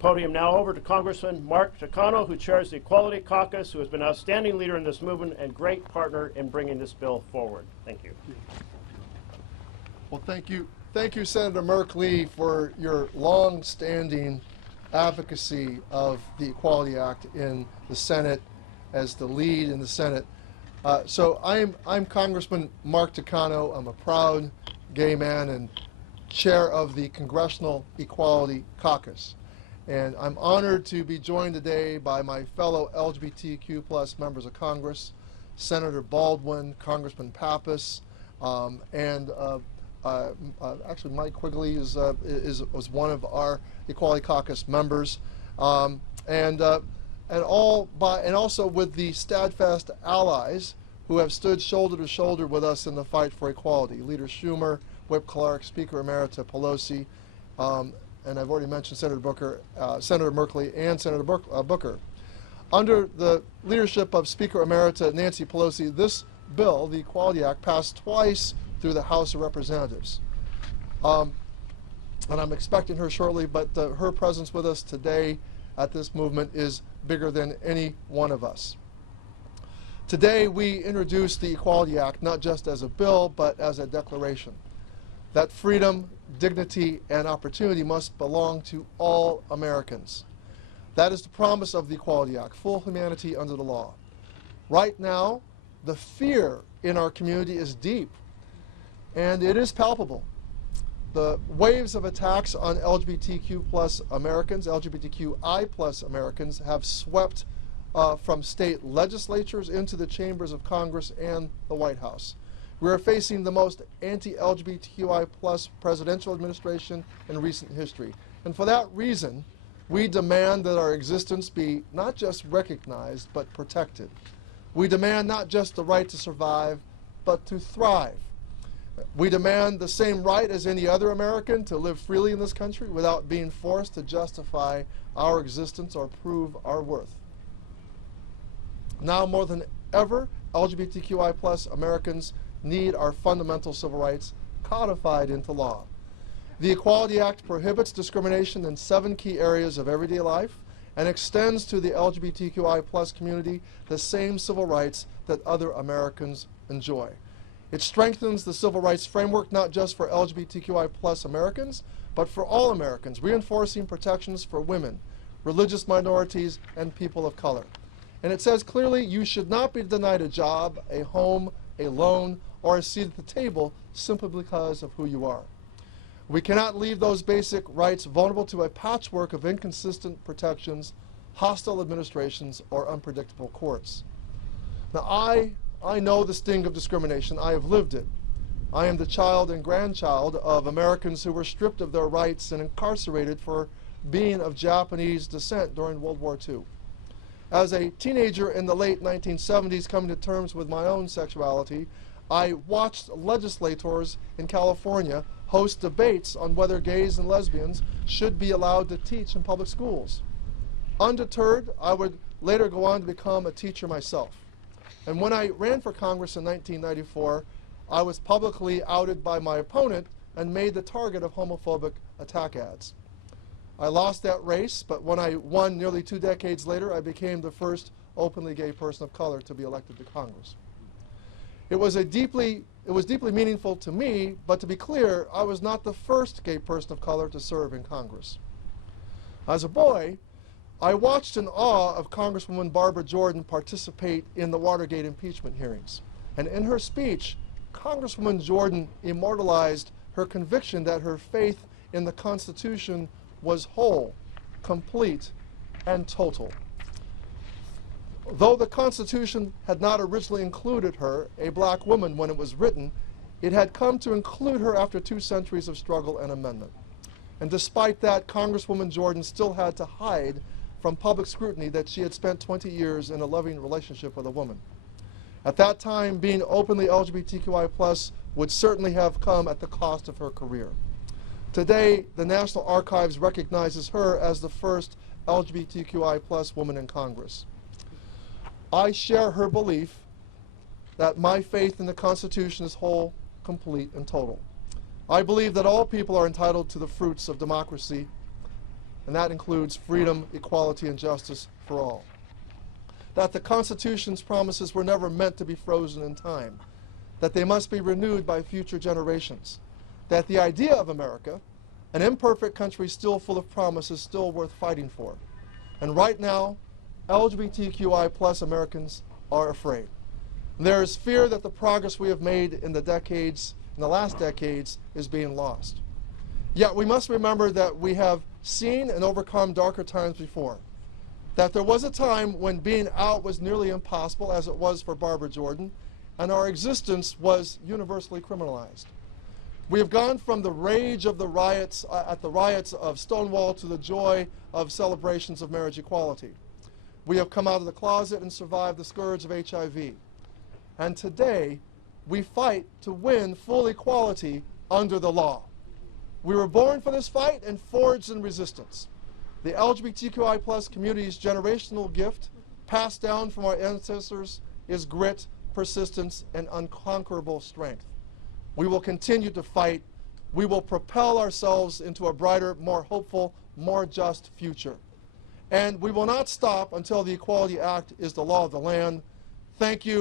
Podium now over to Congressman Mark Takano, who chairs the Equality Caucus, who has been an outstanding leader in this movement and great partner in bringing this bill forward. Thank you. Well, thank you, Senator Merkley, for your long-standing advocacy of the Equality Act in the Senate as the lead in the Senate. So I'm Congressman Mark Takano. I'm a proud gay man and chair of the Congressional Equality Caucus. And I'm honored to be joined today by my fellow LGBTQ plus members of Congress, Senator Baldwin, Congressman Pappas, and actually Mike Quigley was one of our Equality Caucus members, and also with the steadfast allies who have stood shoulder to shoulder with us in the fight for equality: Leader Schumer, Whip Clark, Speaker Emerita Pelosi, and I've already mentioned Senator Merkley, and Senator Booker. Under the leadership of Speaker Emerita Nancy Pelosi, this bill, the Equality Act, passed twice through the House of Representatives. And I'm expecting her shortly, but her presence with us today at this movement is bigger than any one of us. Today we introduce the Equality Act not just as a bill, but as a declaration that freedom, dignity, and opportunity must belong to all Americans. That is the promise of the Equality Act: full humanity under the law. Right now, the fear in our community is deep, and it is palpable. The waves of attacks on LGBTQ plus Americans, LGBTQI plus Americans, have swept from state legislatures into the chambers of Congress and the White House. We are facing the most anti-LGBTQI plus presidential administration in recent history. And for that reason, we demand that our existence be not just recognized, but protected. We demand not just the right to survive, but to thrive. We demand the same right as any other American to live freely in this country without being forced to justify our existence or prove our worth. Now more than ever, LGBTQI plus Americans need our fundamental civil rights codified into law. The Equality Act prohibits discrimination in 7 key areas of everyday life and extends to the LGBTQI plus community the same civil rights that other Americans enjoy. It strengthens the civil rights framework not just for LGBTQI plus Americans, but for all Americans, reinforcing protections for women, religious minorities, and people of color. And it says clearly you should not be denied a job, a home, a loan, or a seat at the table simply because of who you are. We cannot leave those basic rights vulnerable to a patchwork of inconsistent protections, hostile administrations, or unpredictable courts. Now, I know the sting of discrimination. I have lived it. I am the child and grandchild of Americans who were stripped of their rights and incarcerated for being of Japanese descent during World War II. As a teenager in the late 1970s, coming to terms with my own sexuality, I watched legislators in California host debates on whether gays and lesbians should be allowed to teach in public schools. Undeterred, I would later go on to become a teacher myself. And when I ran for Congress in 1994, I was publicly outed by my opponent and made the target of homophobic attack ads. I lost that race, but when I won nearly 2 decades later, I became the first openly gay person of color to be elected to Congress. It was deeply meaningful to me, but to be clear, I was not the first gay person of color to serve in Congress. As a boy, I watched in awe of Congresswoman Barbara Jordan participate in the Watergate impeachment hearings. And in her speech, Congresswoman Jordan immortalized her conviction that her faith in the Constitution was whole, complete, and total. Though the Constitution had not originally included her, a black woman, when it was written, it had come to include her after 2 centuries of struggle and amendment. And despite that, Congresswoman Jordan still had to hide from public scrutiny that she had spent 20 years in a loving relationship with a woman. At that time, being openly LGBTQI+ would certainly have come at the cost of her career. Today, the National Archives recognizes her as the first LGBTQI+ woman in Congress. I share her belief that my faith in the Constitution is whole, complete, and total. I believe that all people are entitled to the fruits of democracy and that includes freedom, equality, and justice for all. That the Constitution's promises were never meant to be frozen in time, that they must be renewed by future generations, that the idea of America, an imperfect country still full of promise, is still worth fighting for. And right now, LGBTQI plus Americans are afraid. And there is fear that the progress we have made in the last decades, is being lost. Yet we must remember that we have seen and overcome darker times before. That there was a time when being out was nearly impossible, as it was for Barbara Jordan, and our existence was universally criminalized. We have gone from the rage of the riots, at the riots of Stonewall, to the joy of celebrations of marriage equality. We have come out of the closet and survived the scourge of HIV. And today, we fight to win full equality under the law. We were born for this fight and forged in resistance. The LGBTQI plus community's generational gift, passed down from our ancestors, is grit, persistence, and unconquerable strength. We will continue to fight. We will propel ourselves into a brighter, more hopeful, more just future. And we will not stop until the Equality Act is the law of the land. Thank you.